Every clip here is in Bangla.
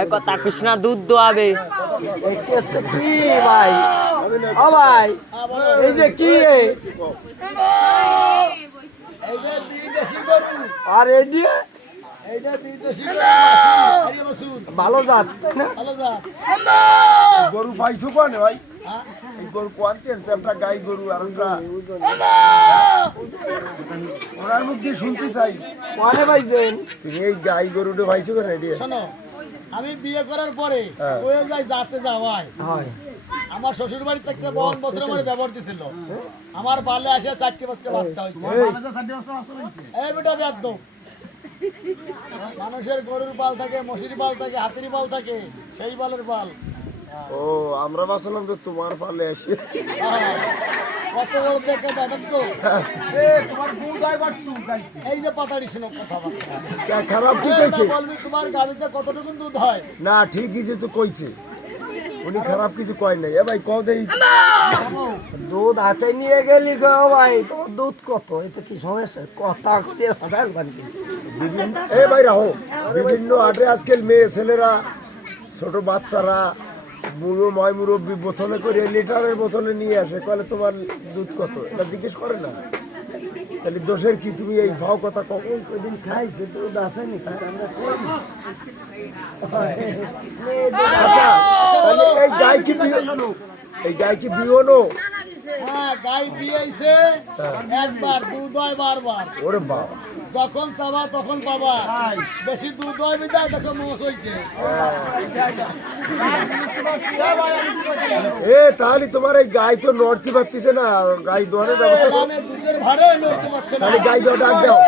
এই কথা কৃষ্ণা দুধ দোয়াবে। এটি কি ভাই? ও ভাই এই যে কি আর এই যে এইটা বিদেশি গরু মাসুদ, হারিয়ে মাসুদ। ভালো জাত তাই না? ভালো জাত। গরু পাইছো কোনে ভাই? এই গরু কোয়ান্তি আনছে একটা গাই গরু আর একটা ওনার মুখ দিয়ে শুনতে চাই। মানে ভাইছেন? তুমি এই গাই গরুটা পাইছো কেন এটি শোনো আমি বিয়ে করার পরে হ্যাঁ। হয়ে যাই যাতে যাওয়ায়। আমার শ্বশুর বাড়িতে একটা বহন বছর আমার ব্যবহার দিছিল। আমার বালে আসে চারটি পাঁচটা বাচ্চা হয়েছে। এই। বেটা বেদ্য মানুষের গরুর পাল থাকে মশির পাল থাকে হাতির পাল থাকে সেই বালের পাল ও আমরা ভাবছিলাম তো তোমার ফালে আসি। হ্যাঁ। কত বড় দেখে দেখছ? এই যে পাতাড়ি শোনো খারাপ কি কইছে? না বলবি তোমার গাড়িতে কতটুকু দুধ হয়? না ঠিকই যে তো কইছে। উনি খারাপ কিছু কয় নাই। এ ভাই কও দেই। দুধ হাতে নিয়ে গেলি গো ভাই তোমার দুধ কত? এটা কি সমস্যা? কথা হঠাৎ বিভিন্ন এ ভাই রাহো। বিভিন্ন হাটে আজকাল মেয়ে ছেলেরা ছোট বাচ্চারা বুড়ো ময় মুরব্বী বোতলে করে লিটারের বোতলে নিয়ে আসে কলে তোমার দুধ কত? এটা জিজ্ঞেস করে না। তাহলে দোষের কি? তুমি এই ভাও কথা কখন ওদিন খাইছে? দুধ আসেনি আচ্ছা এই গাই কি এই গাই কি হ্যাঁ গাই বিয়েছে একবার দুধ হয় বারবার। ওরে বাবা। যখন চাবা তখন পাবা। বেশি দুধ হয় বিদায় দেখো মোষ হয়েছে এ তাহলে তোমার এই গাই তো নড়তে পারতেছে না গাই দোয়ানোর ব্যবস্থা। মানে দুধের ভাড়ে নড়তে পারছে তাহলে গাই দেওয়া ডাক দাও।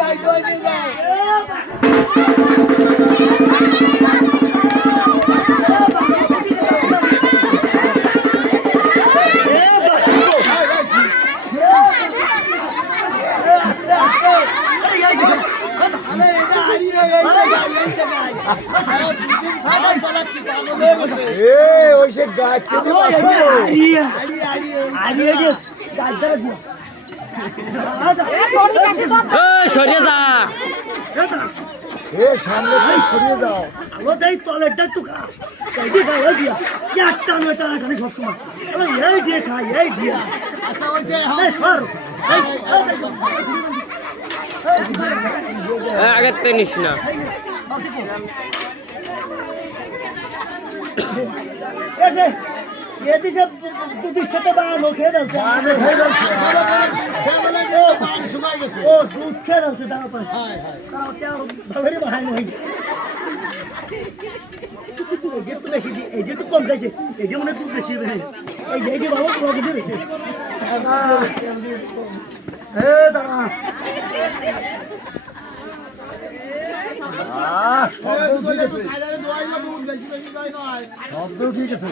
গাই দোয়াই নিয়ে যাও। সরিয়ে যা এ সামনে থেকে একটু খা এই এই এই, আগের তো নিস না। ও দুধ খেয়ে ফেলছে দাঁড়া পায় হায় হায়। একটু বেশি একটু কম খাইছে যে মনে হয় দুধ বেশি দেবে। এই যে এই যে ভালো তোমার দুধ বেশি। এ দাঁড়া। শব্দ ঠিক আছে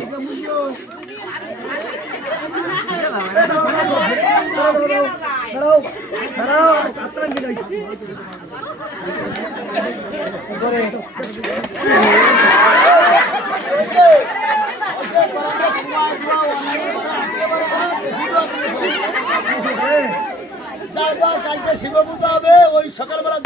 যা যা কালকে শিব পূজা হবে ওই সকালবেলা।